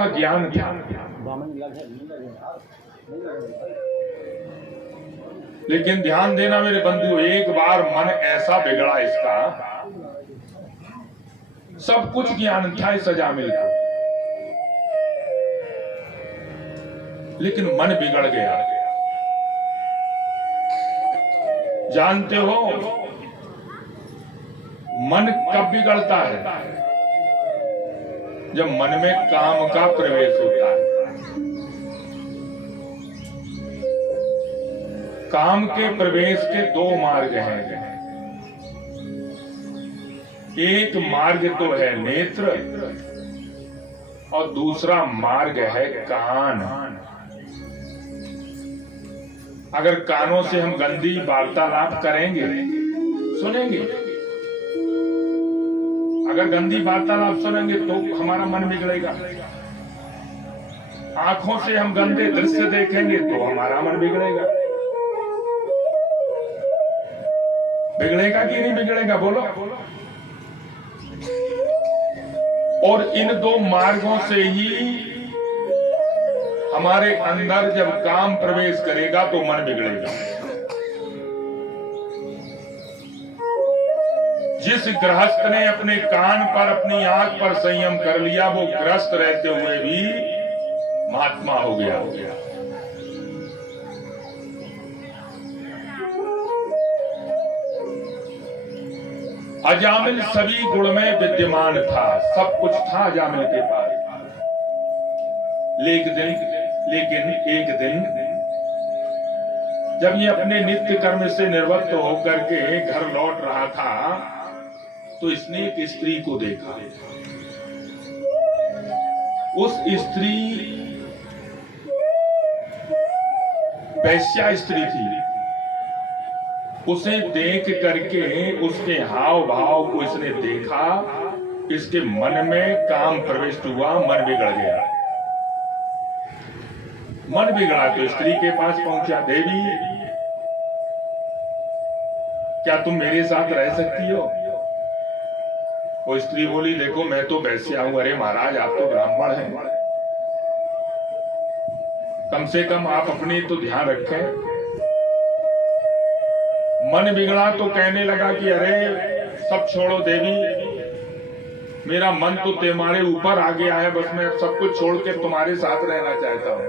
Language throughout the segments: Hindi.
का ज्ञान था, लेकिन ध्यान देना मेरे बंधु, एक बार मन ऐसा बिगड़ा इसका, सब कुछ ज्ञान था इस अजामिल का, लेकिन मन बिगड़ गया। जानते हो मन कब बिगड़ता है? जब मन में काम का प्रवेश होता है। काम के प्रवेश के दो मार्ग हैं। एक मार्ग तो है नेत्र और दूसरा मार्ग है कान। अगर कानों से हम गंदी वार्तालाप करेंगे, सुनेंगे, अगर गंदी वार्तालाप सुनेंगे तो हमारा मन बिगड़ेगा। आंखों से हम गंदे दृश्य देखेंगे तो हमारा मन बिगड़ेगा। बिगड़ेगा कि नहीं बिगड़ेगा, बोलो। और इन दो मार्गों से ही हमारे अंदर जब काम प्रवेश करेगा तो मन बिगड़ेगा। जिस गृहस्थ ने अपने कान पर, अपनी आंख पर संयम कर लिया, वो ग्रस्त रहते हुए भी महात्मा हो गया। अजामिल सभी गुण में विद्यमान था, सब कुछ था अजामिल के पास। लेकिन एक दिन जब ये अपने नित्य कर्म से निवृत्त होकर के घर लौट रहा था, तो इसने एक स्त्री को देखा। उस स्त्री वैश्या स्त्री थी। उसे देख करके उसके हाव भाव को इसने देखा, इसके मन में काम प्रविष्ट हुआ, मन बिगड़ गया। मन बिगड़ा तो स्त्री के पास पहुंचा, देवी क्या तुम मेरे साथ रह सकती हो? वो स्त्री बोली, देखो मैं तो वैश्या हूं। अरे महाराज, आप तो ब्राह्मण हैं, कम से कम आप अपने तो ध्यान रखें। मन बिगड़ा तो कहने लगा कि अरे सब छोड़ो देवी, मेरा मन तो तुम्हारे ऊपर आ गया है, बस मैं सब कुछ छोड़ के तुम्हारे साथ रहना चाहता हूं।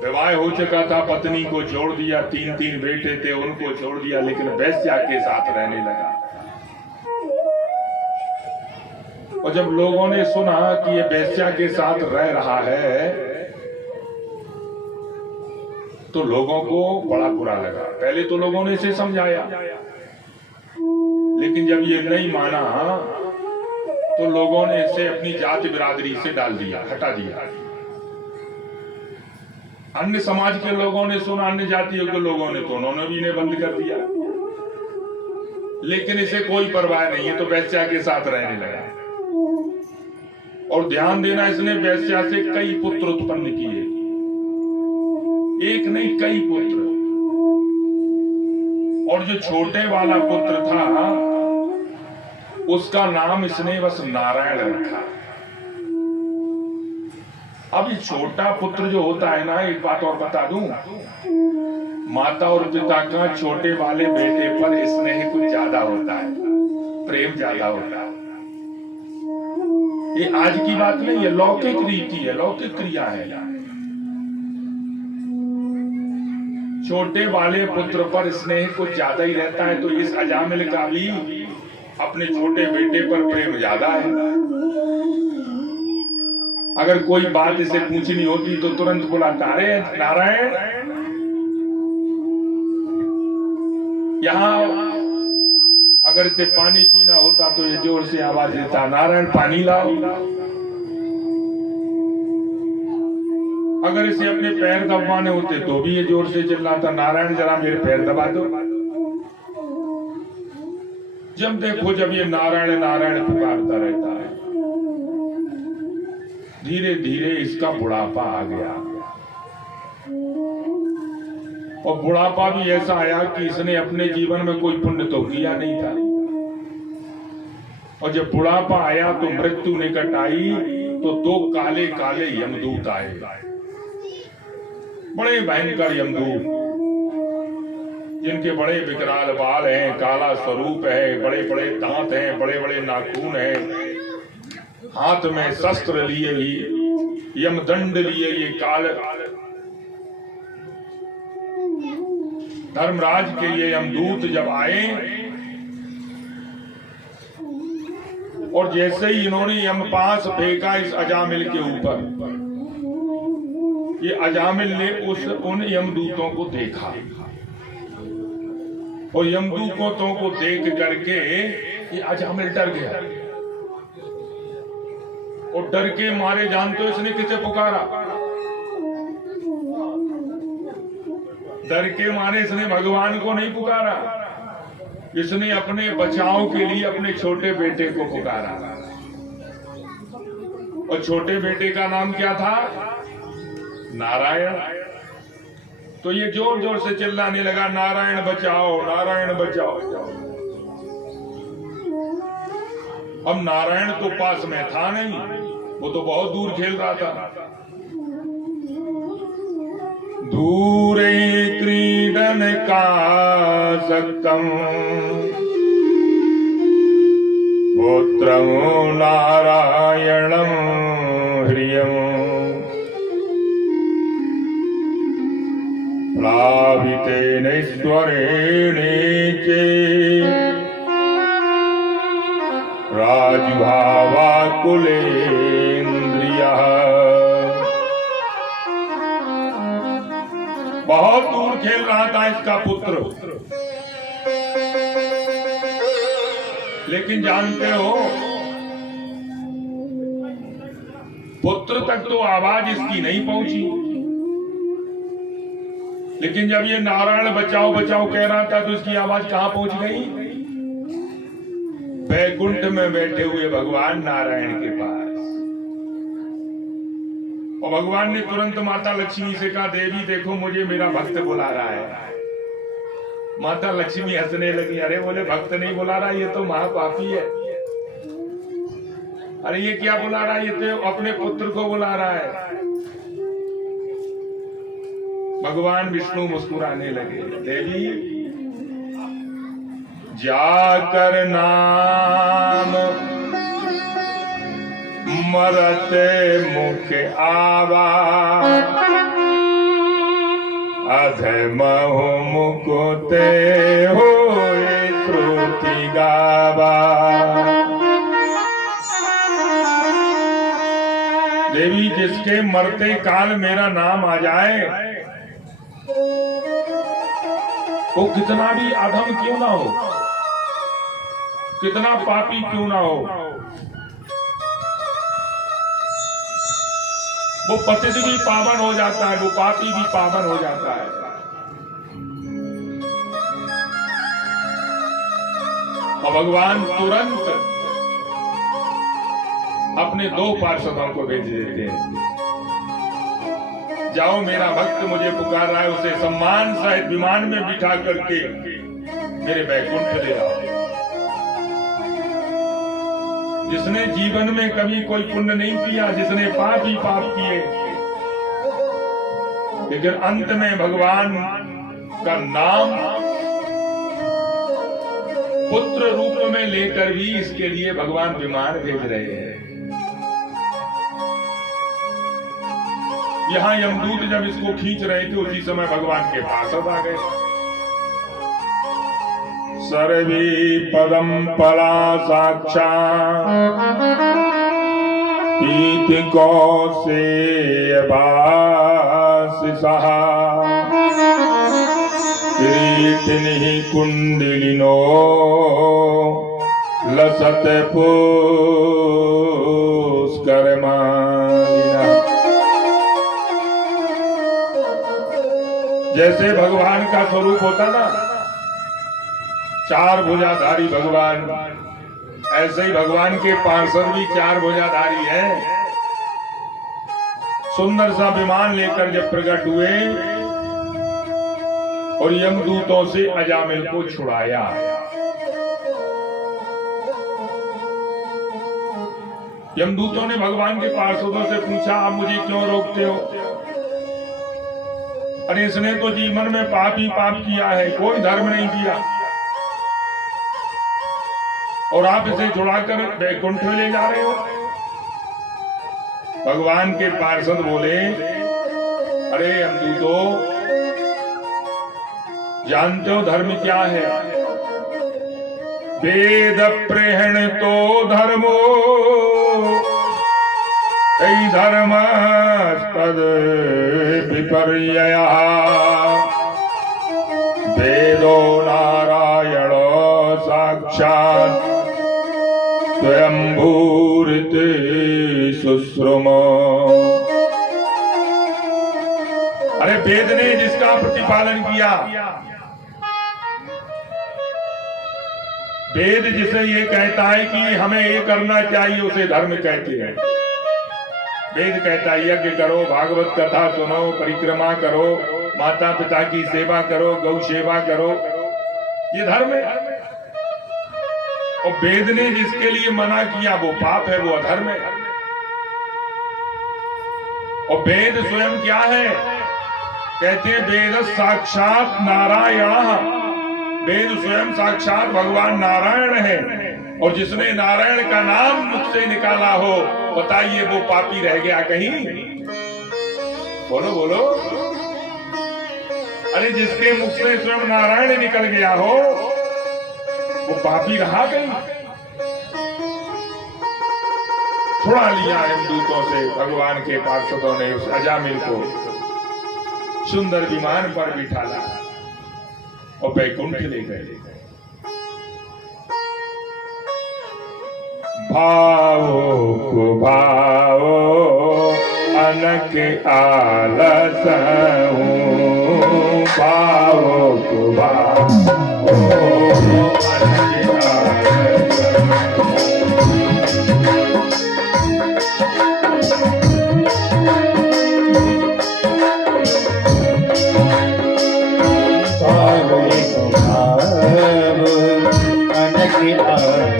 विवाह हो चुका था, पत्नी को छोड़ दिया, 3 बेटे थे उनको छोड़ दिया, लेकिन वैश्या के साथ रहने लगा। और जब लोगों ने सुना कि ये वैश्या के साथ रह रहा है, तो लोगों को बड़ा बुरा लगा। पहले तो लोगों ने इसे समझाया, लेकिन जब ये नहीं माना तो लोगों ने इसे अपनी जाति बिरादरी से डाल दिया, हटा दिया। अन्य समाज के लोगों ने सुना, अन्य जातियों के लोगों ने, तो उन्होंने भी इन्हें बंद कर दिया। लेकिन इसे कोई परवाह नहीं है, तो वैश्या के साथ रहने लगा। और ध्यान देना, इसने वैश्या से कई पुत्र उत्पन्न किए, एक नहीं कई पुत्र। और जो छोटे वाला पुत्र था, उसका नाम इसने बस नारायण रखा। अब ये छोटा पुत्र जो होता है ना, एक बात और बता दूं, माता और पिता का छोटे वाले बेटे पर स्नेह कुछ ज्यादा होता है, प्रेम ज्यादा होता है। ये आज की बात नहीं है, लौकिक रीति है, लौकिक क्रिया है। छोटे वाले पुत्र पर स्नेह कुछ ज्यादा ही रहता है, तो इस अजामिल का भी अपने छोटे बेटे पर प्रेम ज्यादा है। अगर कोई बात इसे पूछनी होती तो तुरंत बुलाता, अरे नारायण, यहां अगर इसे पानी पीना होता तो ये जोर से आवाज देता, नारायण पानी लाओ। अगर इसे अपने पैर दबाने होते तो भी ये जोर से चिल्लाता, नारायण जरा मेरे पैर दबा दो। जब देखो जब ये नारायण नारायण पुकारता रहता है, धीरे धीरे इसका बुढ़ापा आ गया। और बुढ़ापा भी ऐसा आया कि इसने अपने जीवन में कोई पुण्य तो किया नहीं था। और जब बुढ़ापा आया तो मृत्यु निकट आई तो दो काले काले यमदूत आए, बड़े भयंकर यमदूत, जिनके बड़े विकराल बाल हैं, काला स्वरूप है, बड़े बड़े दांत हैं, बड़े बड़े नाखून हैं, हाथ में शस्त्र लिए ही यमदंड लिए ये काल। धर्मराज के ये यमदूत जब आए और जैसे ही इन्होंने यमपाश फेंका इस अजामिल के ऊपर, ये अजामिल ने उन यमदूतों को देखा और यमदूतों को देख करके ये अजामिल डर गया और डर के मारे, जानते हो इसने किसे पुकारा? डर के मारे इसने भगवान को नहीं पुकारा, इसने अपने बचाव के लिए अपने छोटे बेटे को पुकारा। और छोटे बेटे का नाम क्या था? नारायण। तो ये जोर जोर से चिल्लाने लगा, नारायण बचाओ, नारायण बचाओ। अब नारायण तो पास में था नहीं, वो तो बहुत दूर खेल रहा था। दूरे क्रीडन का सक्तम पुत्रं नारायणं ह्रियम् प्लावितेनैश्वरेण च राजभावाकुलेन्द्रियः। बहुत दूर खेल रहा था इसका पुत्र, लेकिन जानते हो पुत्र तक तो आवाज इसकी नहीं पहुंची। लेकिन जब ये नारायण बचाओ बचाओ कह रहा था तो इसकी आवाज कहां पहुंच गई? वैकुंठ में बैठे हुए भगवान नारायण के पास। और भगवान ने तुरंत माता लक्ष्मी से कहा, देवी देखो मुझे मेरा भक्त बुला रहा है। माता लक्ष्मी हंसने लगी, अरे बोले भक्त नहीं बुला रहा, ये तो महापापी है। अरे ये क्या बुला रहा है? ये तो अपने पुत्र को बुला रहा है। भगवान विष्णु मुस्कुराने लगे, देवी जाकर नाम मरते मुख आवा, अधमहु मुकुते होए श्रुति गावा। देवी जिसके मरते काल मेरा नाम आ जाए, वो कितना भी अधम क्यों ना हो, कितना पापी क्यों ना हो, वो पतित भी पावन हो जाता है, वो पापी भी पावन हो जाता है। और भगवान तुरंत अपने दो पार्षदों को भेज देते हैं, जाओ मेरा भक्त मुझे पुकार रहा है, उसे सम्मान सहित विमान में बिठा करके मेरे वैकुंठ ले आओ। जिसने जीवन में कभी कोई पुण्य नहीं किया, जिसने पाप ही पाप किए, लेकिन अंत में भगवान का नाम पुत्र रूप में लेकर भी इसके लिए भगवान विमान भेज रहे हैं। यहां यमदूत जब इसको खींच रहे थे, उसी समय भगवान के पार्षद आ गए। सर्वे पदम पला साक्षात् पीति कौसेयवासिसः किरीटिनिः कुण्डलिनो लसत पुष्करमालिनः। जैसे भगवान का स्वरूप होता ना, चार भुजाधारी भगवान, ऐसे ही भगवान के पार्षद भी चार भुजाधारी हैं। सुंदर सा विमान लेकर जब प्रकट हुए और यमदूतों से अजामिल को छुड़ाया, यमदूतों ने भगवान के पार्षदों से पूछा, आप मुझे क्यों रोकते हो? अरे इसने तो जीवन में पाप ही पाप किया है, कोई धर्म नहीं किया, और आप इसे छुड़ाकर वैकुंठ में ले जा रहे हो। भगवान के पार्षद बोले, अरे यमदूतों, जानते हो धर्म क्या है? वेद प्रेहण तो धर्मो कई धर्म तद विपर्ययः वेदो नारायण साक्षात् स्वयंभूरिति सुश्रुमो। अरे वेद ने जिसका प्रतिपालन किया, वेद जिसे ये कहता है कि हमें ये करना चाहिए, उसे धर्म कहते हैं। वेद कहता है यज्ञ करो, भागवत कथा सुनो, परिक्रमा करो, माता पिता की सेवा करो, गौ सेवा करो, ये धर्म है। और वेद ने जिसके लिए मना किया वो पाप है, वो अधर्म है। और वेद स्वयं क्या है? कहते हैं वेद साक्षात नारायण। वेद स्वयं साक्षात भगवान नारायण है, और जिसने नारायण का नाम मुख से निकाला हो, बताइए वो पापी रह गया कहीं? बोलो बोलो। अरे जिसके मुख से स्वयं नारायण निकल गया हो, वो पापी रहा कहीं? छुड़ा लिया यमदूतों से भगवान के पार्षदों ने उस अजामिल को, सुंदर विमान पर बिठाला और वैकुंठ ले गए। भावो को भावो अनक आलस हूँ, भावो को भावो अनक आलस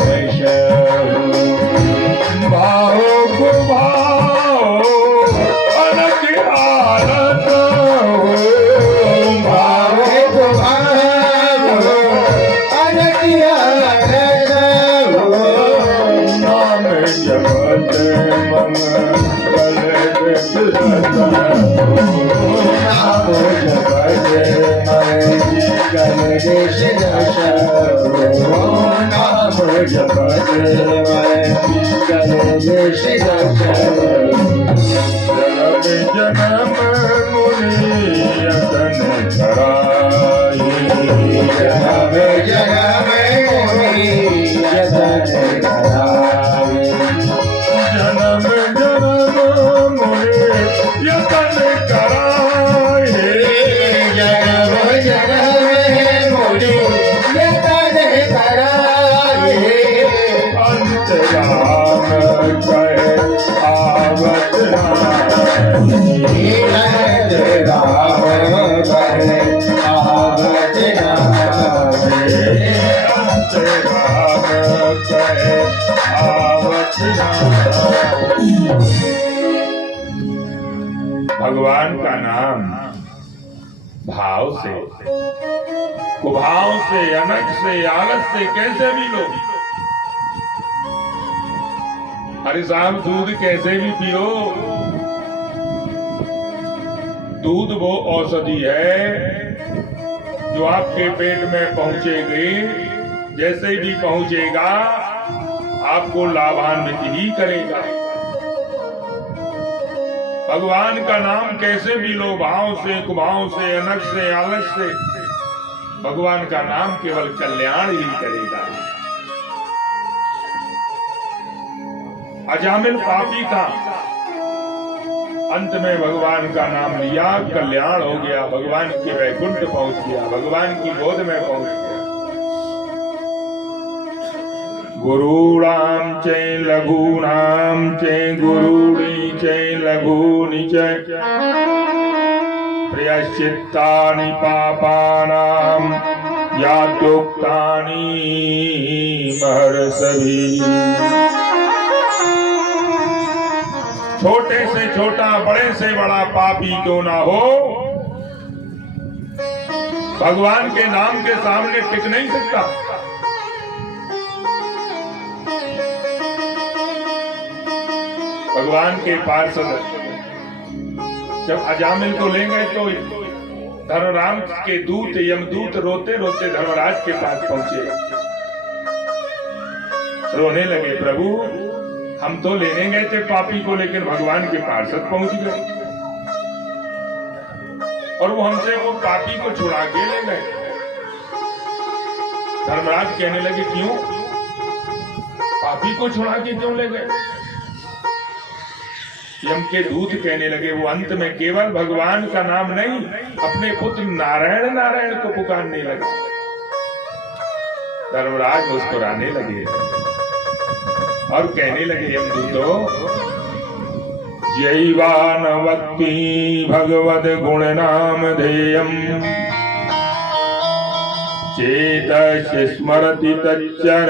जन्म मुनि यतन कराई, जन्म जन्म मुनि यतन कराई, जन्म जन्म मुनि यतन कराई, जन्म जन्म मुनि यतन कराई, अंतराम कहे आवत भगवान का नाम भाव से, कुभाव से, अनक से, आलस से कैसे भी लो। अरे साहब दूध कैसे भी पियो, दूध वो औषधि है जो आपके पेट में पहुंचेगी, जैसे भी पहुंचेगा आपको लाभान्वित ही करेगा। भगवान का नाम कैसे भी लो, भाव से, कुभाव से, अनक से, आलस से, भगवान का नाम केवल कल्याण ही करेगा। अजामिल पापी था, अंत में भगवान का नाम लिया, कल्याण हो गया, भगवान के वैकुंठ पहुंच गया, भगवान की गोद में पहुंच गया। गुरूणाम च लघूनाम च गुरूणी च लघूनि च प्रयश्चित्तानि पापानां यातोक्तानि महर्षिभिः। छोटे से छोटा, बड़े से बड़ा पापी क्यों ना हो, भगवान के नाम के सामने टिक नहीं सकता। भगवान के पार्षद जब अजामिल को ले गए तो धर्मराज के दूत यमदूत रोते रोते धर्मराज के पास पहुंचे, रोने लगे, प्रभु हम तो लेने गए थे पापी को, लेकिन भगवान के पार्षद पहुंच गए और वो हमसे वो पापी को छुड़ा के ले गए। धर्मराज कहने लगे, क्यों पापी को छुड़ा के क्यों ले गए? यम के दूत कहने लगे, वो अंत में केवल भगवान का नाम नहीं, अपने पुत्र नारायण नारायण को पुकारने लगे। धर्मराज मुस्कुराने लगे और कहने लगे, यमदूतो जैवान वक्ति भगवद गुण नाम धेयम चेतस स्मरति तच्चरणारविंदम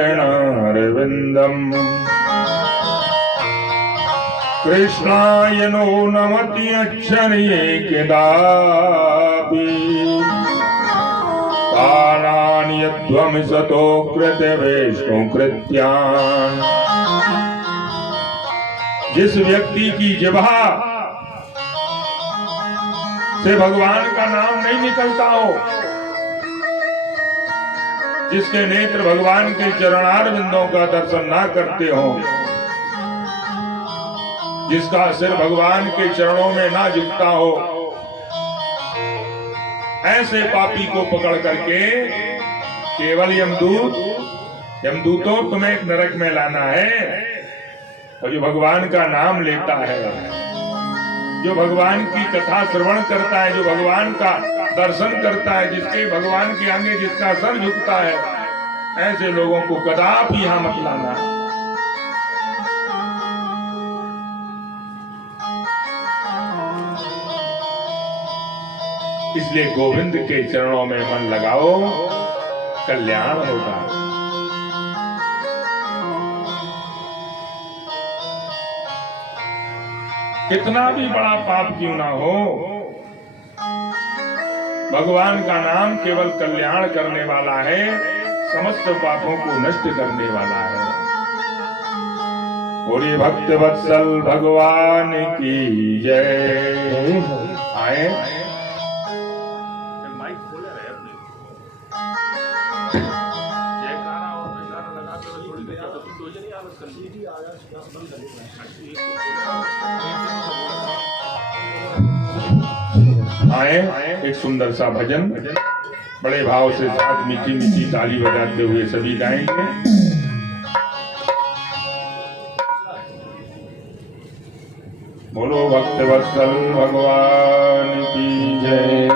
कृष्णाय नो नमति अक्षरे कदापि तानानि यद्वं सतो कृत वैष्णु कृत्यान्। जिस व्यक्ति की जिह्वा से भगवान का नाम नहीं निकलता हो, जिसके नेत्र भगवान के चरणार बिंदों का दर्शन ना करते हो, जिसका सिर भगवान के चरणों में ना झुकता हो, ऐसे पापी को पकड़ करके केवल यमदूतों तुम्हें एक नरक में लाना है। और जो भगवान का नाम लेता है, जो भगवान की कथा श्रवण करता है, जो भगवान का दर्शन करता है, जिसके भगवान के आगे जिसका सर झुकता है, ऐसे लोगों को कदापि यहां मत लाना। इसलिए गोविंद के चरणों में मन लगाओ, कल्याण होगा। कितना भी बड़ा पाप क्यों ना हो, भगवान का नाम केवल कल्याण करने वाला है, समस्त पापों को नष्ट करने वाला है। बोलिए भक्त वत्सल भगवान की जय। आए आए एक सुंदर सा भजन बड़े भाव से साथ मीठी मीठी ताली बजाते हुए सभी गाएंगे। बोलो भक्त वत्सल भगवान की जय।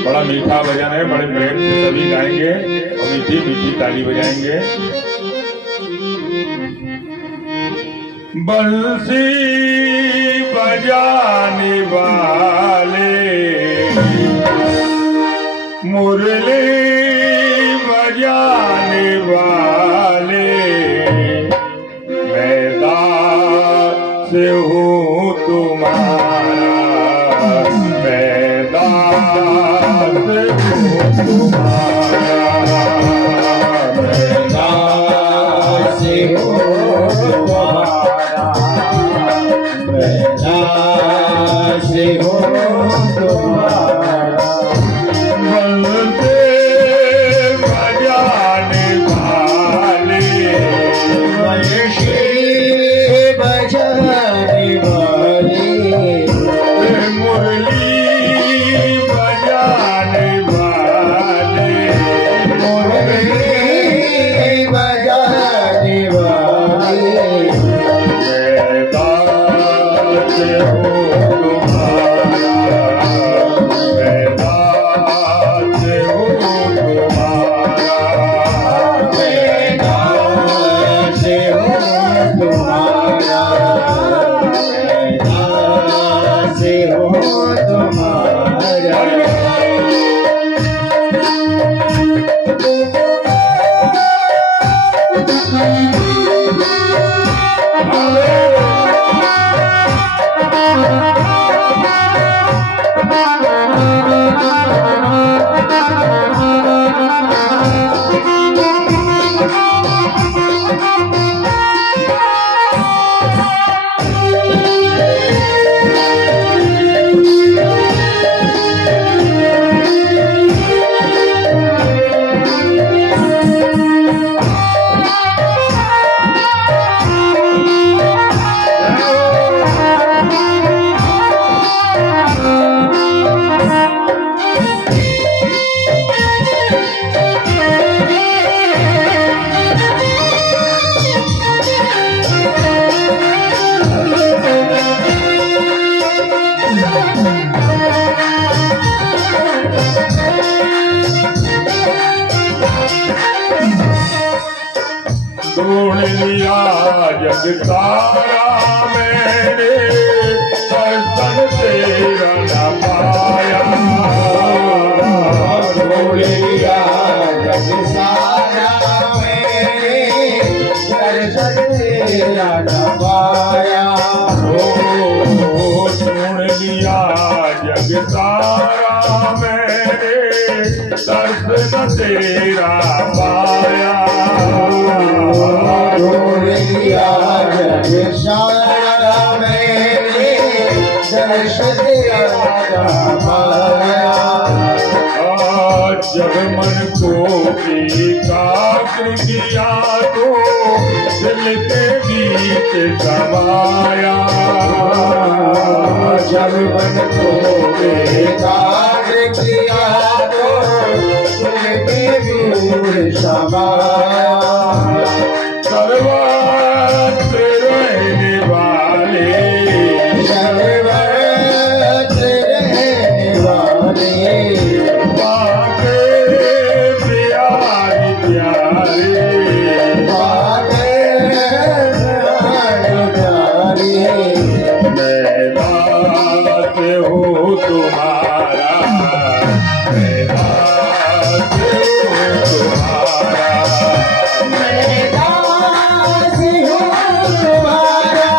बड़ा मीठा भजन है, बड़े प्रेम से सभी गाएंगे और मीठी मीठी ताली बजाएंगे। बंसी बजाने वाले, मुरली बजाने वाले, मैं दास हूँ तुम्हारा, मैं दास हूँ तुम्हारा, मैं दास हूँ तुम्हारा, मैं दास हूँ तुम्हारा। बंसी बजाने ढूंढ लिया जग सारा मैंने, दर्शन तेरा न पाया। ढूंढ लिया जग सारा मैंने, दर्शन तेरा न पाया। ढूंढ लिया जग सारा मैंने, दर्शन तेरा पाया। ढूंढ लिया जग सारा मैंने, दर्शन तेरा न पाया। जब मन को एकाग्र किया तो दिल के बीच समाया। जब मन को एकाग्र किया तो दिल के बीच समाया। सर्वत्र रहने वाले, सर्वत्र रहने वाले, बाके प्यारे प्यारे, बाके प्यारे प्यारे। मैं दास हूँ तुम्हारा, मैं दास हूँ तुम्हारा। मैं दास हूँ तुम्हारा,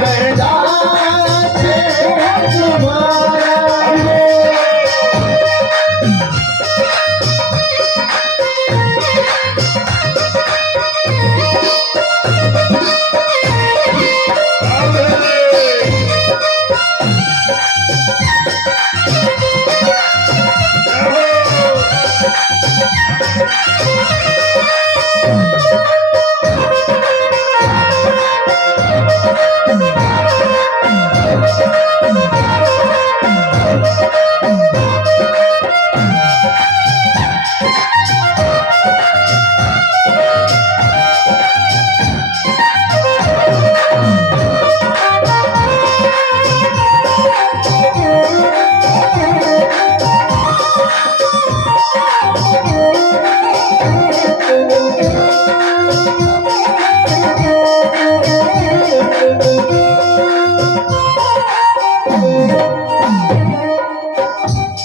मैं दास हूँ तुम्हारा।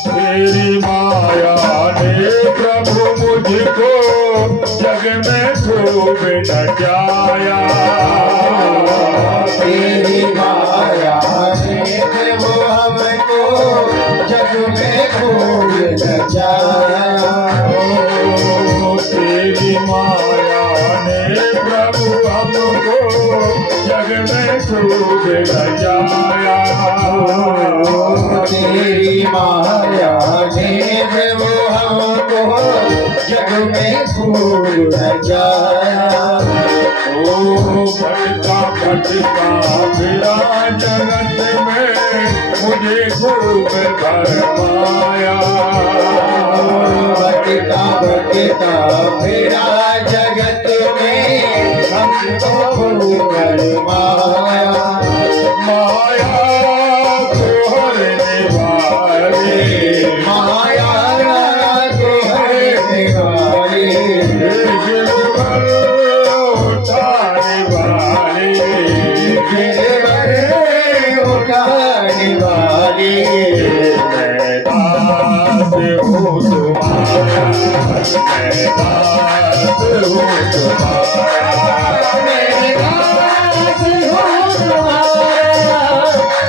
तेरी माया ने प्रभु मुझको जग में खूब नचाया। तेरी माया ने वो हमको जग में खूब नचाया। तेरी माया ने प्रभु हमको जग में खूब नचाया। तेरी माया ने वो हमको जग में खूब नचाया। ओ भटका भटका फिरा जगत में, मुझे खूब भरमाया। भटका भटका फिरा जगत में, हमको खूब भरमाया। माया को हरने वाले, माया को हरने वाले, गिरवर उठाने वाले, गिरवर उठाने वाले। मैं दास हूँ तुम्हारा, मैं दास हूँ तुम्हारा। मैं दास हूँ तुम्हारा,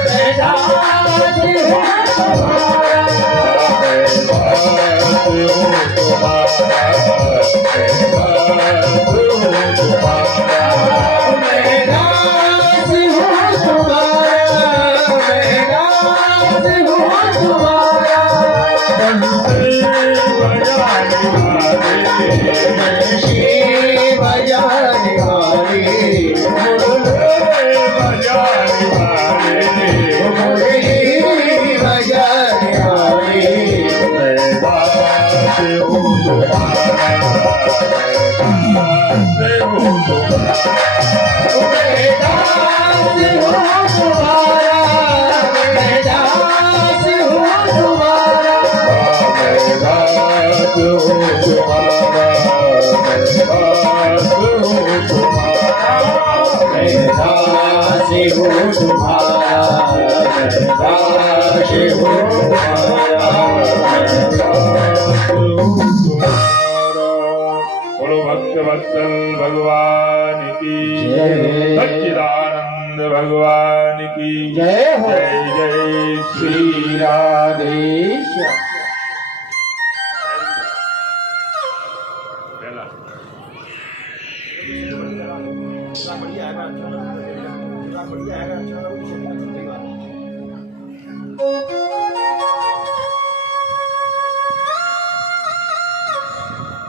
मैं दास हूँ तुम्हारा। मैं दास हूँ तुम्हारा, मैं दास हूँ तुम्हारा। बंसी बजाने वाले, मुरली बजाने वाले। मैं दास हूँ तुम्हारा, मैं दास हूँ तुम्हारा। तुम्हारा बोलो भक्त वत्सल भगवान की जय। सच्चिदानंद भगवान की जय हो। जय जय श्री राधेश।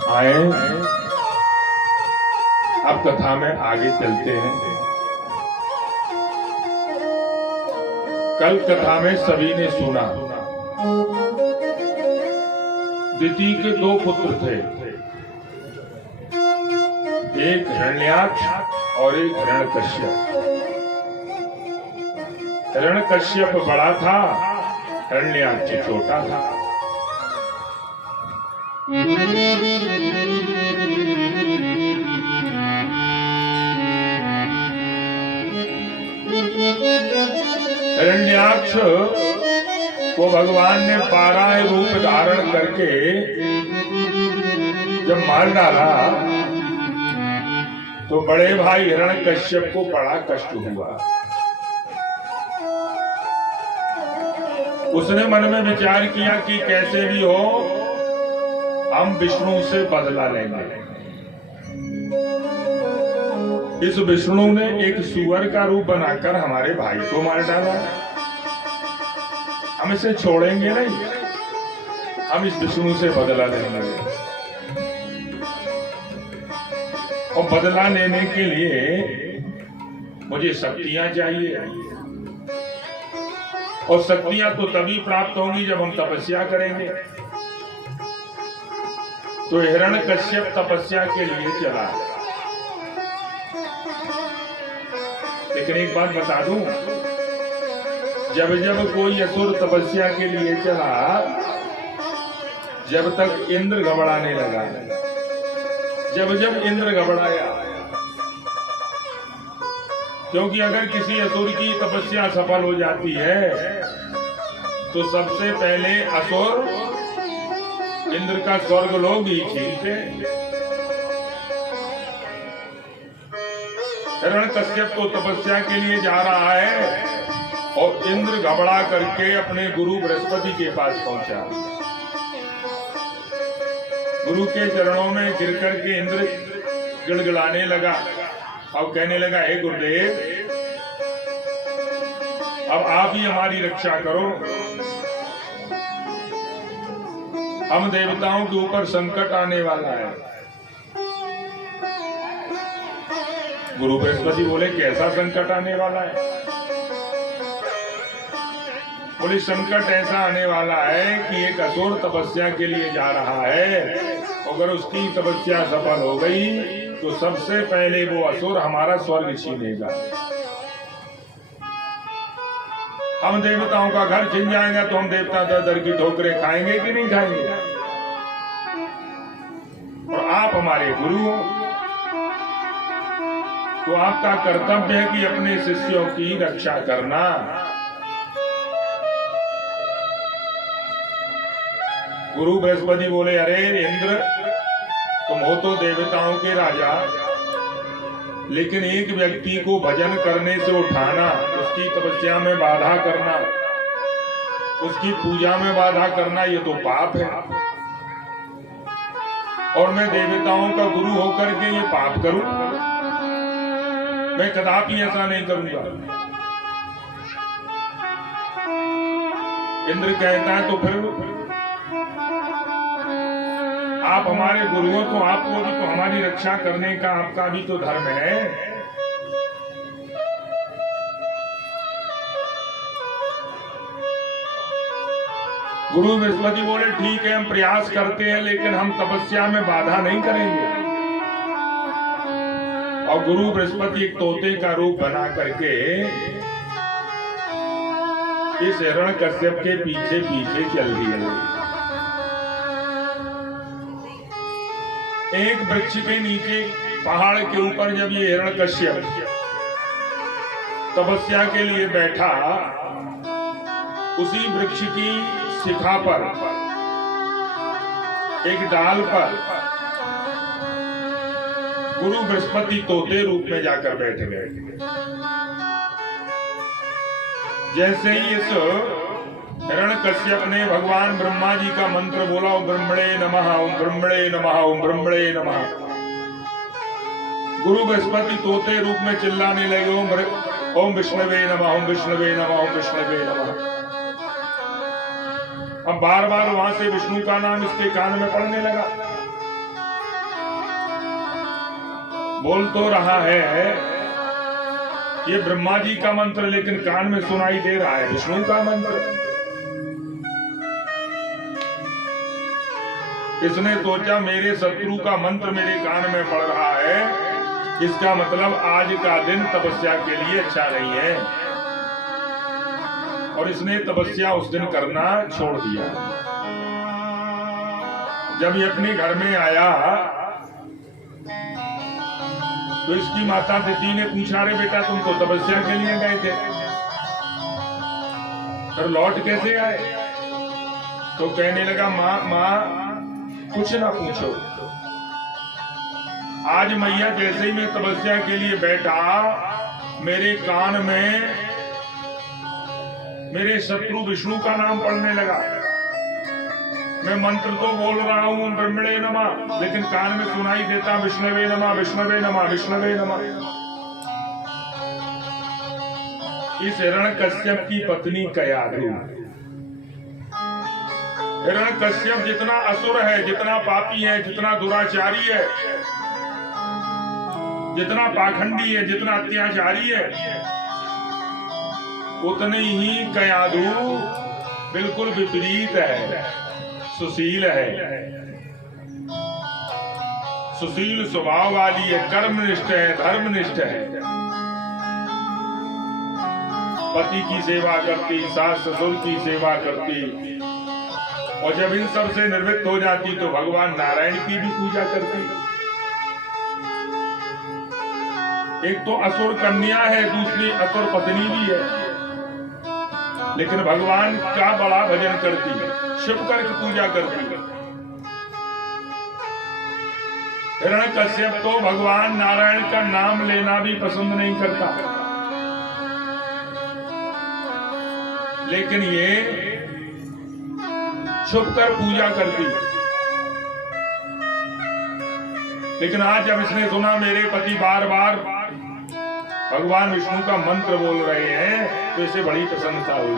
आए अब कथा में आगे चलते हैं। कल कथा में सभी ने सुना दिति के दो पुत्र थे, एक हिरण्याक्ष और एक हिरण्यकश्यप। हिरण्यकश्यप बड़ा था, हिरण्याक्ष छोटा था। हिरण्याक्ष को भगवान ने 12 रूप धारण करके जब मार डाला तो बड़े भाई हिरण्यकश्यप को बड़ा कष्ट हुआ। उसने मन में विचार किया कि कैसे भी हो हम विष्णु से बदला लेंगे। इस विष्णु ने एक सुअर का रूप बनाकर हमारे भाई को मार डाला, हम इसे छोड़ेंगे नहीं, हम इस विष्णु से बदला लेंगे। और बदला लेने के लिए मुझे शक्तियां चाहिए, और शक्तियां तो तभी प्राप्त होंगी जब हम तपस्या करेंगे। तो हिरण्यकश्यप तपस्या के लिए चला। लेकिन एक बात बता दूं, जब जब कोई असुर तपस्या के लिए चला, जब तक इंद्र घबराने लगा, जब जब इंद्र घबराया, क्योंकि अगर किसी असुर की तपस्या सफल हो जाती है तो सबसे पहले असुर इंद्र का स्वर्ग लोग ही छीनते। हिरण्यकश्यप तो तपस्या के लिए जा रहा है और इंद्र घबरा करके अपने गुरु बृहस्पति के पास पहुंचा। गुरु के चरणों में गिर करके इंद्र गिड़गिड़ाने लगा और कहने लगा, हे गुरुदेव, अब आप ही हमारी रक्षा करो। हम देवताओं के ऊपर संकट आने वाला है। गुरु बृहस्पति बोले, कैसा संकट आने वाला है? बोले, संकट ऐसा आने वाला है कि एक असुर तपस्या के लिए जा रहा है, अगर उसकी तपस्या सफल हो गई तो सबसे पहले वो असुर हमारा स्वर्ग छीनेगा। हम देवताओं का घर छीन जाएंगे तो हम देवता दर दर की ठोकरें खाएंगे कि नहीं खाएंगे? और आप हमारे गुरु हो, तो आपका कर्तव्य है कि अपने शिष्यों की रक्षा करना। गुरु बृहस्पति बोले, अरे इंद्र, तुम हो तो देवताओं के राजा, लेकिन एक व्यक्ति को भजन करने से उठाना, उसकी तपस्या में बाधा करना, उसकी पूजा में बाधा करना, ये तो पाप है। और मैं देवताओं का गुरु होकर के ये पाप करूं? मैं कदापि ऐसा नहीं करूंगा। इंद्र कहता है, तो फिर आप हमारे गुरु हो, तो आपको भी तो हमारी रक्षा करने का आपका भी तो धर्म है। गुरु बृहस्पति बोले, ठीक है, हम प्रयास करते हैं, लेकिन हम तपस्या में बाधा नहीं करेंगे। और गुरु बृहस्पति एक तोते का रूप बना करके इस हिरण्यकश्यप के पीछे पीछे चल दिए। एक वृक्ष के नीचे पहाड़ के ऊपर जब ये हिरण्यकश्यप तपस्या के लिए बैठा, उसी वृक्ष की शिखा पर, एक डाल पर गुरु बृहस्पति तोते रूप में जाकर बैठ गए। जैसे ही इस हिरण्यकश्यप ने भगवान ब्रह्मा जी का मंत्र बोला, ओम ब्रह्मणे नमः, ओम ब्रह्मणे नमः, ओम ब्रह्मणे नमः, गुरु बृहस्पति तोते रूप में चिल्लाने लगे, ओम विष्णवे नमः, ओम विष्णवे नमः, ओम विष्णवे नमः। अब बार बार वहां से विष्णु का नाम इसके कान में पड़ने लगा। बोल तो रहा है ये ब्रह्मा जी का मंत्र, लेकिन कान में सुनाई दे रहा है विष्णु का मंत्र। इसने सोचा मेरे शत्रु का मंत्र मेरे कान में पड़ रहा है, इसका मतलब आज का दिन तपस्या के लिए अच्छा नहीं है, और इसने तपस्या उस दिन करना छोड़ दिया। जब ये अपने घर में आया तो इसकी माता दिति ने पूछा, रे बेटा तुम तो तपस्या के लिए गए थे, फिर लौट कैसे आए? तो कहने लगा, माँ कुछ ना पूछो, आज मैया जैसे ही मैं तपस्या के लिए बैठा, मेरे कान में मेरे शत्रु विष्णु का नाम पढ़ने लगा। मैं मंत्र तो बोल रहा हूं ब्रह्मणे नमः, लेकिन कान में सुनाई देता विष्णवे नमः, विष्णवे नमः, विष्णवे नमः। इस हिरण्यकश्यप की पत्नी कयाधु, हिरण्यकश्यप जितना असुर है, जितना पापी है, जितना दुराचारी है, जितना पाखंडी है, जितना अत्याचारी है, उतनी ही कयाधु बिल्कुल विपरीत है, सुशील है, सुशील स्वभाव वाली है, कर्मनिष्ठ है, धर्मनिष्ठ है, पति की सेवा करती, सास ससुर की सेवा करती, और जब इन सब से निवृत्त हो जाती तो भगवान नारायण की भी पूजा करती। एक तो असुर कन्या है, दूसरी असुर पत्नी भी है, लेकिन भगवान का बड़ा भजन करती है, शिव करके पूजा करती है। हिरण्यकश्यप तो भगवान नारायण का नाम लेना भी पसंद नहीं करता, लेकिन ये छुप कर पूजा करती। लेकिन आज जब इसने सुना मेरे पति बार बार भगवान विष्णु का मंत्र बोल रहे हैं, तो इसे बड़ी प्रसन्नता हुई।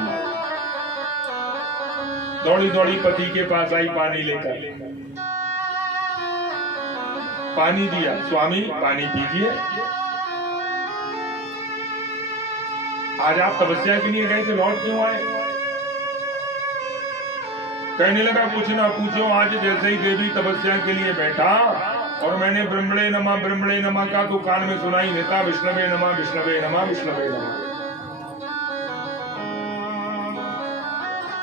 दौड़ी दौड़ी पति के पास आई पानी लेकर, पानी दिया, स्वामी पानी पीजिए, आज आप तपस्या के लिए गए थे, लौट क्यों आए? कहने लगा, कुछ ना पूछो, आज जैसे ही देवी तपस्या के लिए बैठा और मैंने ब्रह्मणे नमः का तो कान में सुनाई देता विष्णवे नमः, विष्णवे नमः, विष्णवे नमः।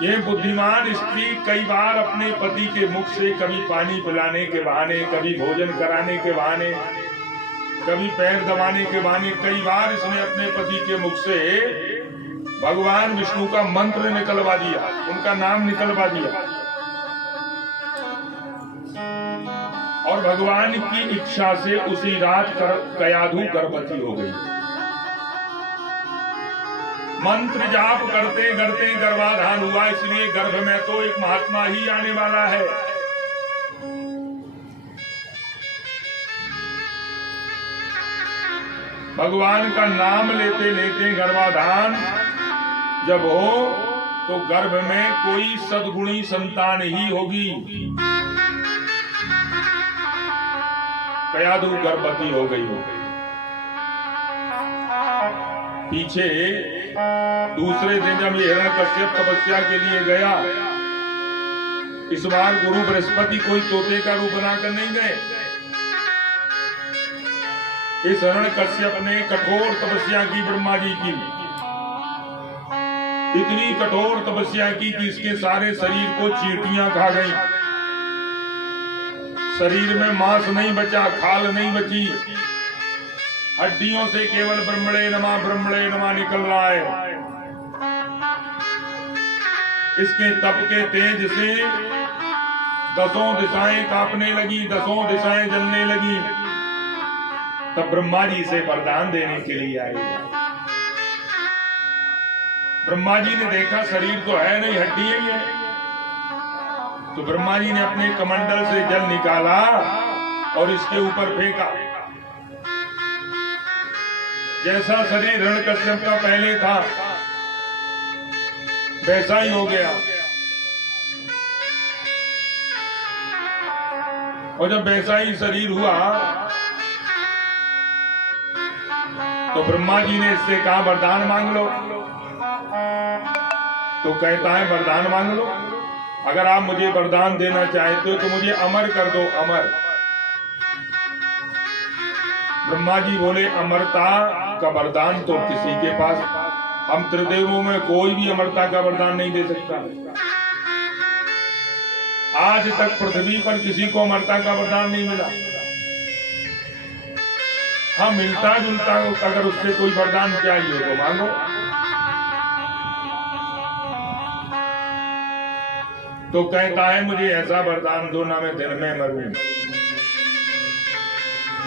ये बुद्धिमान स्त्री कई बार अपने पति के मुख से कभी पानी पिलाने के बहाने, कभी भोजन कराने के बहाने, कभी पैर दबाने के बहाने, कई बार इसने अपने पति के मुख से भगवान विष्णु का मंत्र निकलवा दिया, उनका नाम निकलवा दिया, और भगवान की इच्छा से उसी रात कयाधु गर्भवती हो गई। मंत्र जाप करते करते गर्भाधान हुआ, इसलिए गर्भ में तो एक महात्मा ही आने वाला है। भगवान का नाम लेते लेते गर्भाधान जब हो तो गर्भ में कोई सद्गुणी संतान ही होगी। कयाधु गर्भवती हो गई। पीछे दूसरे दिन जब ये हिरण्यकश्यप तपस्या के लिए गया, इस बार गुरु बृहस्पति कोई तोते का रूप बनाकर नहीं गए। इस हिरण्यकश्यप ने कठोर तपस्या की ब्रह्मा जी की, इतनी कठोर तपस्या की कि इसके सारे शरीर को चींटियां खा गई। शरीर में मांस नहीं बचा, खाल नहीं बची, हड्डियों से केवल ब्रह्मणे नमः निकल रहा है। इसके तप के तेज से दसों दिशाएं कांपने लगी, दसों दिशाएं जलने लगी। तब ब्रह्मा जी से वरदान देने के लिए आए। ब्रह्मा जी ने देखा शरीर तो है नहीं, हड्डी ही है। तो ब्रह्मा जी ने अपने कमंडल से जल निकाला और इसके ऊपर फेंका। जैसा शरीर हिरण्यकश्यप का पहले था वैसा ही हो गया। और जब वैसा ही शरीर हुआ तो ब्रह्मा जी ने इससे कहा वरदान मांग लो। तो कहता है वरदान मांग लो, अगर आप मुझे वरदान देना चाहते हो तो मुझे अमर कर दो, अमर। ब्रह्मा जी बोले अमरता का वरदान तो किसी के पास, हम त्रिदेवों में कोई भी अमरता का वरदान नहीं दे सकता। आज तक पृथ्वी पर किसी को अमरता का वरदान नहीं मिला। हाँ, मिलता जुलता अगर उससे कोई वरदान चाहिए तो मांगो। तो कहता है मुझे ऐसा वरदान दो, ना मैं दिन में मरूं,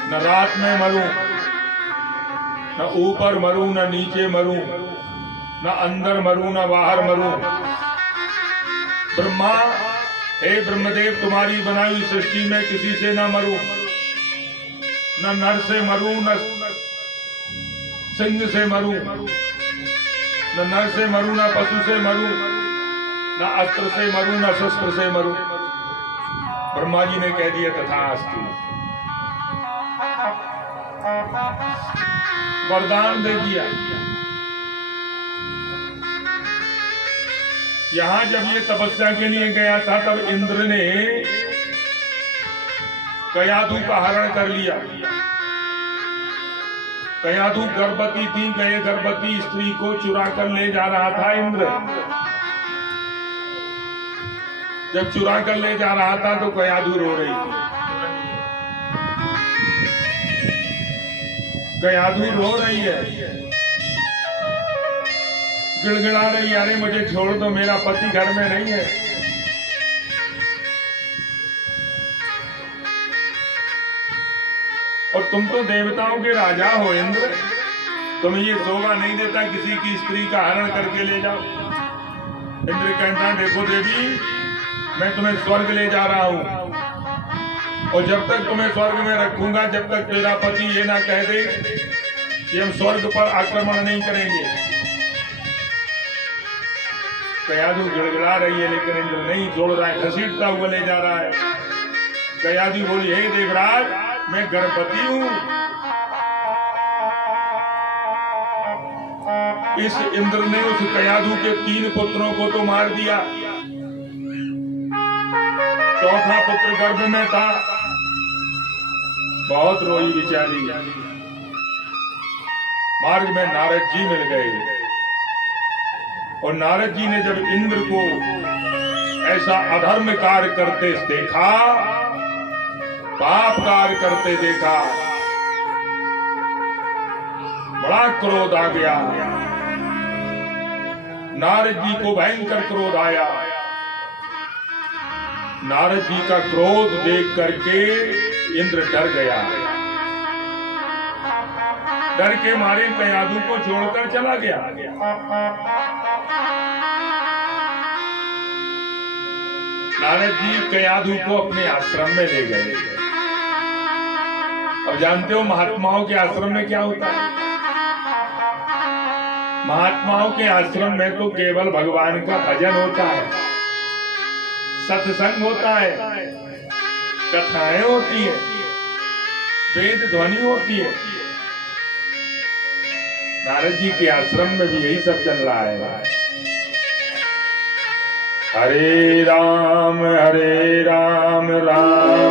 न रात में मरूं, न ऊपर मरूं, न नीचे मरूं, न अंदर मरूं, न बाहर मरूं। ब्रह्मा, हे ब्रह्मदेव, तुम्हारी बनाई सृष्टि में किसी से न मरूं, न नर से मरूं, न सिंह से मरूं, न नर से मरूं, न पशु से मरूं, न अस्त्र से मरूं, न शस्त्र से मरूं। ब्रह्मा जी ने कह दिया तथास्तु, वरदान दे दिया। यहां जब ये तपस्या के लिए गया था तब इंद्र ने कयाधु का हरण कर लिया। कयाधु गर्भवती थी, गए गर्भवती स्त्री को चुरा कर ले जा रहा था इंद्र। जब चुरा कर ले जा रहा था तो कयाधु रो रही थी। कयाधु रो रही है, गिड़गिड़ा रही, अरे मुझे छोड़ दो, मेरा पति घर में नहीं है। और तुम तो देवताओं के राजा हो इंद्र, तुम्हें ये शोभा नहीं देता किसी की स्त्री का हरण करके ले जाओ। इंद्र कहता है देखो देवी, मैं तुम्हें स्वर्ग ले जा रहा हूं, और जब तक तुम्हें स्वर्ग में रखूंगा जब तक तेरा पति ये ना कह दे कि हम स्वर्ग पर आक्रमण नहीं करेंगे। कयाधु गिड़गिड़ा रही है लेकिन इंद्र नहीं छोड़ रहा है, घसीटता हुआ ले जा रहा है। कयाधु बोली हे देवराज, मैं गर्भवती हूं। इस इंद्र ने उस कयाधु के 3 पुत्रों को तो मार दिया, चौथा पुत्र गर्भ में था। बहुत रोई बेचारी। मार्ग में नारद जी मिल गए, और नारद जी ने जब इंद्र को ऐसा अधर्म कार्य करते देखा, पाप कार्य करते देखा, बड़ा क्रोध आ गया। नारद जी को भयंकर क्रोध आया। नारद जी का क्रोध देख करके इंद्र डर गया। डर के मारे कयाधु को छोड़कर चला गया। नारद जी कयाधु को अपने आश्रम में ले गए। अब जानते हो महात्माओं के आश्रम में क्या होता है? महात्माओं के आश्रम में तो केवल भगवान का भजन होता है, सत्संग होता है, कथाएं होती है, वेद ध्वनि होती है। नारद जी के आश्रम में भी यही सब चल रहा है। हरे राम राम राम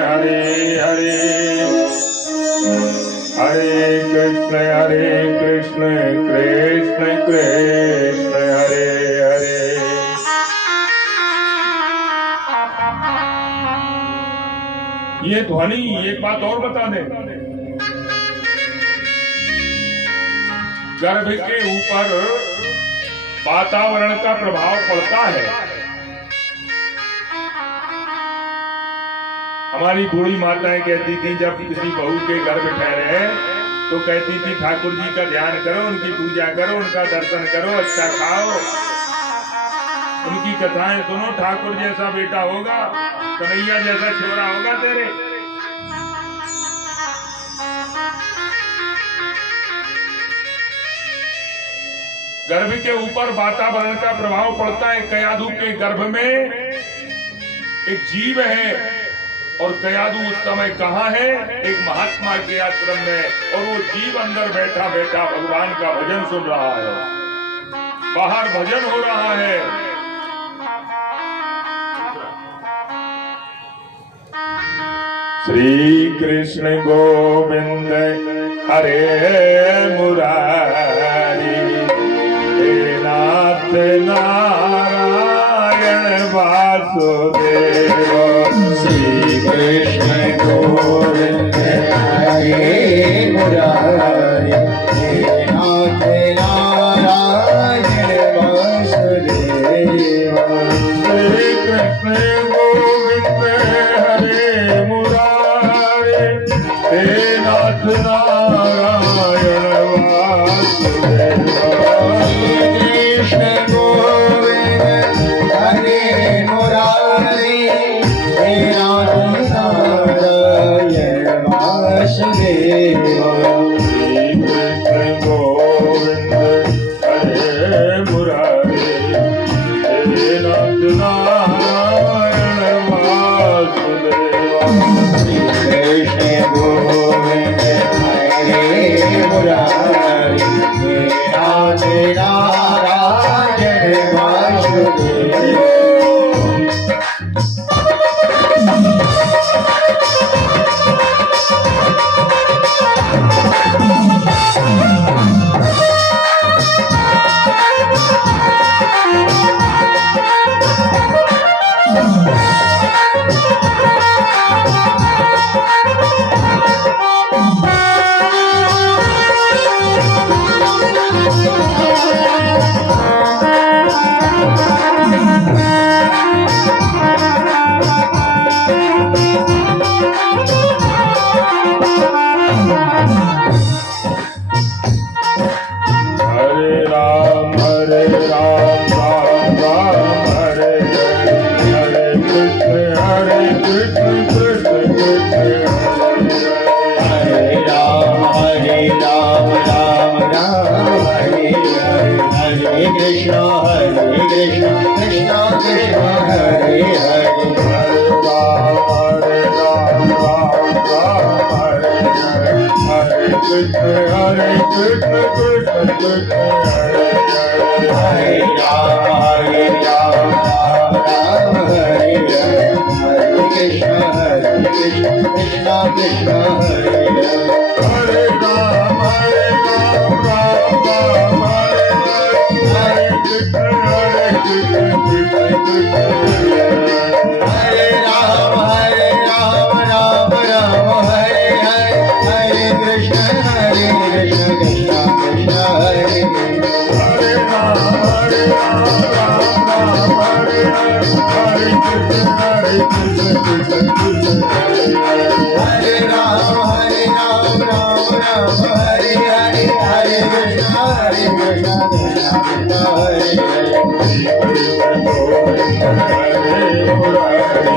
हरे हरे, हरे कृष्ण कृष्ण कृष्ण हरे हरे। ये ध्वनि एक बात और बता दे, गर्भ के ऊपर वातावरण का प्रभाव पड़ता है। हमारी बूढ़ी माताएं कहती थी जब किसी बहू के घर में ठहरे तो कहती थी ठाकुर जी का ध्यान करो, उनकी पूजा करो, उनका दर्शन करो, अच्छा खाओ, उनकी कथाएं सुनो, ठाकुर जैसा बेटा होगा, कन्हैया जैसा छोरा होगा तेरे। गर्भ के ऊपर वातावरण का प्रभाव पड़ता है। कयाधु के गर्भ में एक जीव है और कयाधु उस समय कहाँ है? एक महात्मा के आश्रम में, और वो जीव अंदर बैठा बैठा भगवान का भजन सुन रहा है, बाहर भजन हो रहा है। श्री कृष्ण गोविंद हरे मुरारी, हे नाथ नारायण वासुदेव। श्री कृष्ण गोविंद हरे मुरारी, हे नाथ नारायण वासुदेव। श्री कृष्ण गोविंद हरे मुरारी, हे नाथ नारायण वासुदेव। कृष्ण गोविंद हरे मुरारी, हे नाथ नारायण वासुदेव। श्री कृष्ण गोविंद हरे मुरारी, हे नाथ नारायण वासुदेव। कृष्ण गोविंद हरे मुरारी, हे नाथ नारायण वासुदेव। हरे राम राम राम हरे हरे, हरे कृष्ण कृष्ण कृष्ण हरे राम राम राम हरे हरे, हरे कृष्ण कृष्ण कृष्ण हरे हरे। हरे राम राम हरे हरे, हरे कृष्ण कृष्ण कृष्ण हरे हरे। हरे राम राम हरे हरे, हरे कृष्ण कृष्ण कृष्ण हरे हरे। हरे राम राम राम हरे हरे, हरे कृष्ण कृष्ण कृष्ण हरे हरे। हरे राम राम राम हरे हरे, हरे कृष्ण कृष्ण कृष्ण हरे हरे। हरे राम राम राम हरे हरे, हरे कृष्ण कृष्ण कृष्ण हरे हरे। हरे राम राम राम हरे हरे, हरे कृष्ण कृष्ण कृष्ण हरे हरे। हरे मुरारी,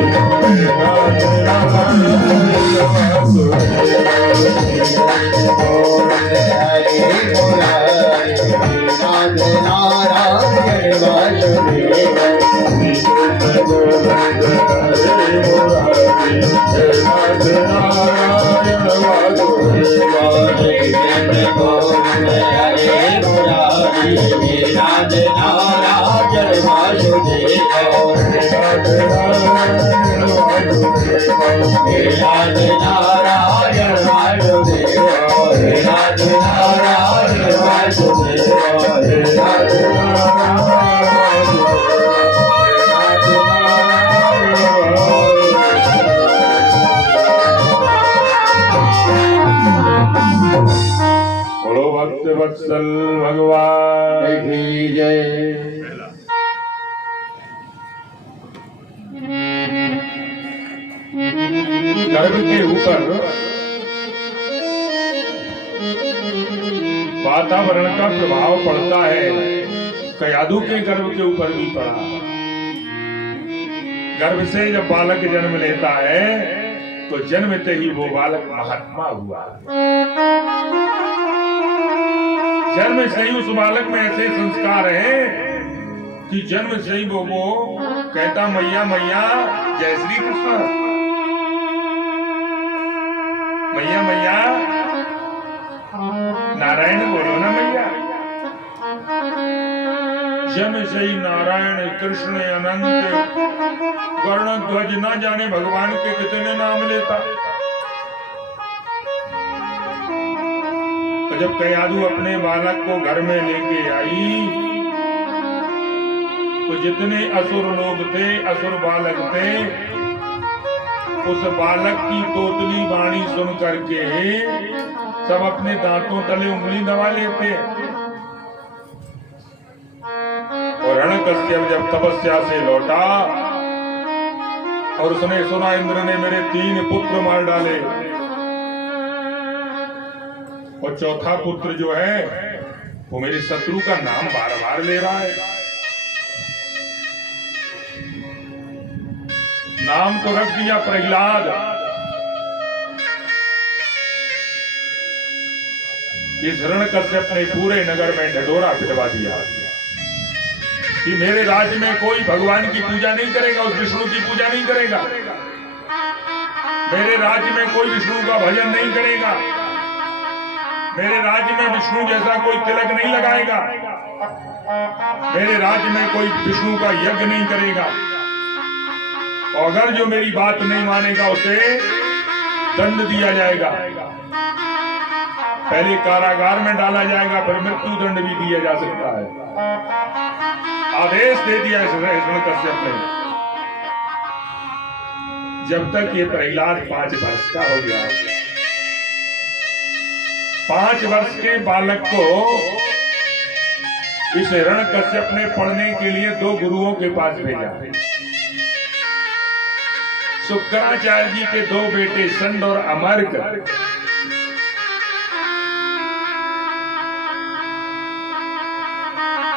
नाथ नारायण वासुदेव। कृष्ण गोविंद हरे मुरारी, हे नाथ नारायण वासुदेव। हे नाथ नारायण वासुदेव, हे नाथ नारायण वासुदेव, हे नाथ नारायण बोलो भक्त वत्सल भगवान की जय। वातावरण का प्रभाव पड़ता है। कयादू के गर्भ के ऊपर भी पड़ा। गर्भ से जब बालक जन्म लेता है तो जन्मते ही वो बालक महात्मा हुआ। जन्म से ही उस बालक में ऐसे संस्कार हैं कि जन्म से ही वो कहता मैया मैया जय श्री कृष्ण, मैया मैया नारायण बोलो ना मैया। जन्म से ही नारायण कृष्ण अनंत वर्ण ध्वज न जाने भगवान के कितने नाम लेता। तो जब कयादू अपने बालक को घर में लेके आई तो जितने असुर लोग थे, असुर बालक थे, उस बालक की तोतली वाणी सुन करके सब अपने दांतों तले उंगली दबा लेते। और हिरण्यकश्यप जब तपस्या से लौटा और उसने सुना इंद्र ने मेरे 3 पुत्र मार डाले और चौथा पुत्र जो है वो मेरे शत्रु का नाम बार बार ले रहा है। नाम तो रख दिया प्रहलाद। इस हिरण्यकश्यप ने पूरे नगर में ढिढोरा पिटवा दिया कि मेरे राज्य में कोई भगवान की पूजा नहीं करेगा, उस विष्णु की पूजा नहीं करेगा। मेरे राज्य में कोई विष्णु का भजन नहीं करेगा। मेरे राज्य में विष्णु जैसा कोई तिलक नहीं लगाएगा। मेरे राज्य में कोई विष्णु का यज्ञ नहीं करेगा। और अगर जो मेरी बात नहीं मानेगा उसे दंड दिया जाएगा। पहले कारागार में डाला जाएगा, फिर मृत्यु दंड भी दिया जा सकता है। आदेश दे दिया हिरण्यकश्यप ने। जब तक ये प्रहलाद 5 वर्ष का हो गया, 5 वर्ष के बालक को इस हिरण्यकश्यप ने पढ़ने के लिए 2 गुरुओं के पास भेजा। शुक्राचार्य जी के 2 बेटे संड और अमर्क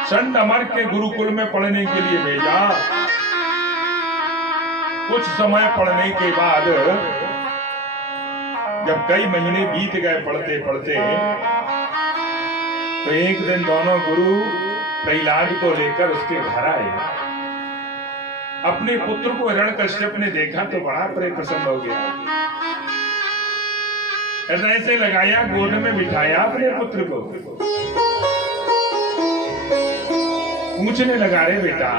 संड अमर्क के गुरुकुल में पढ़ने के लिए भेजा। कुछ समय पढ़ने के बाद जब कई महीने बीत गए पढ़ते पढ़ते, तो एक दिन दोनों गुरु प्रहलाद को लेकर उसके घर आए। अपने पुत्र को हिरण्यकश्यप ने देखा तो बड़ा प्रसन्न हो गया। हृदय से लगाया, गोद में बिठाया अपने पुत्र को। पूछने लगा, रे बेटा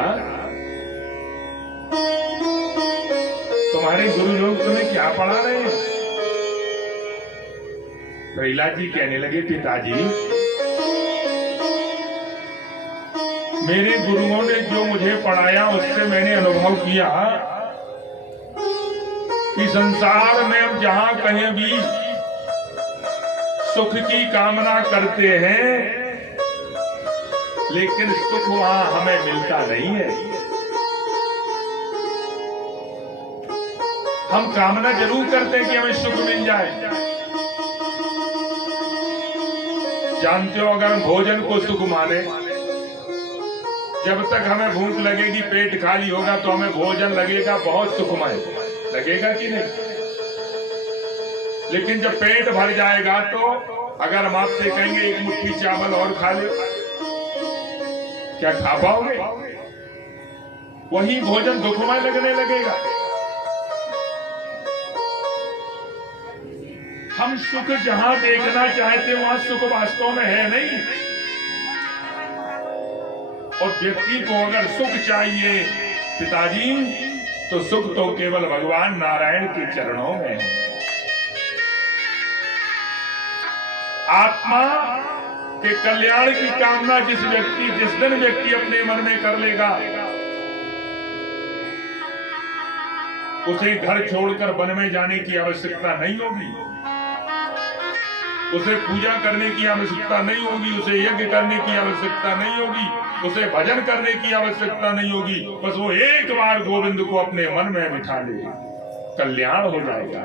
तुम्हारे गुरु लोग तुम्हें क्या पढ़ा रहे हैं? प्रहलाद जी कहने लगे, पिताजी मेरे गुरुओं ने जो मुझे पढ़ाया उससे मैंने अनुभव किया कि संसार में हम जहां कहीं भी सुख की कामना करते हैं लेकिन सुख वहां हमें मिलता नहीं है। हम कामना जरूर करते हैं कि हमें सुख मिल जाए। जानते हो, अगर हम भोजन को सुख माने, जब तक हमें भूख लगेगी, पेट खाली होगा तो हमें भोजन लगेगा बहुत सुखमय, लगेगा कि नहीं? लेकिन जब पेट भर जाएगा तो अगर हम आपसे कहेंगे एक मुट्ठी चावल और खा ले, क्या खा पाओगे? वही भोजन दुखमय लगने लगेगा। हम सुख जहां देखना चाहते वहां सुख वास्तव में है नहीं। और व्यक्ति को अगर सुख चाहिए पिताजी, तो सुख तो केवल भगवान नारायण के चरणों में है। आत्मा के कल्याण की कामना जिस दिन व्यक्ति अपने मन में कर लेगा, उसे घर छोड़कर वन में जाने की आवश्यकता नहीं होगी, उसे पूजा करने की आवश्यकता नहीं होगी, उसे यज्ञ करने की आवश्यकता नहीं होगी, उसे भजन करने की आवश्यकता नहीं होगी। बस वो एक बार गोविंद को अपने मन में बिठा ले, कल्याण हो जाएगा।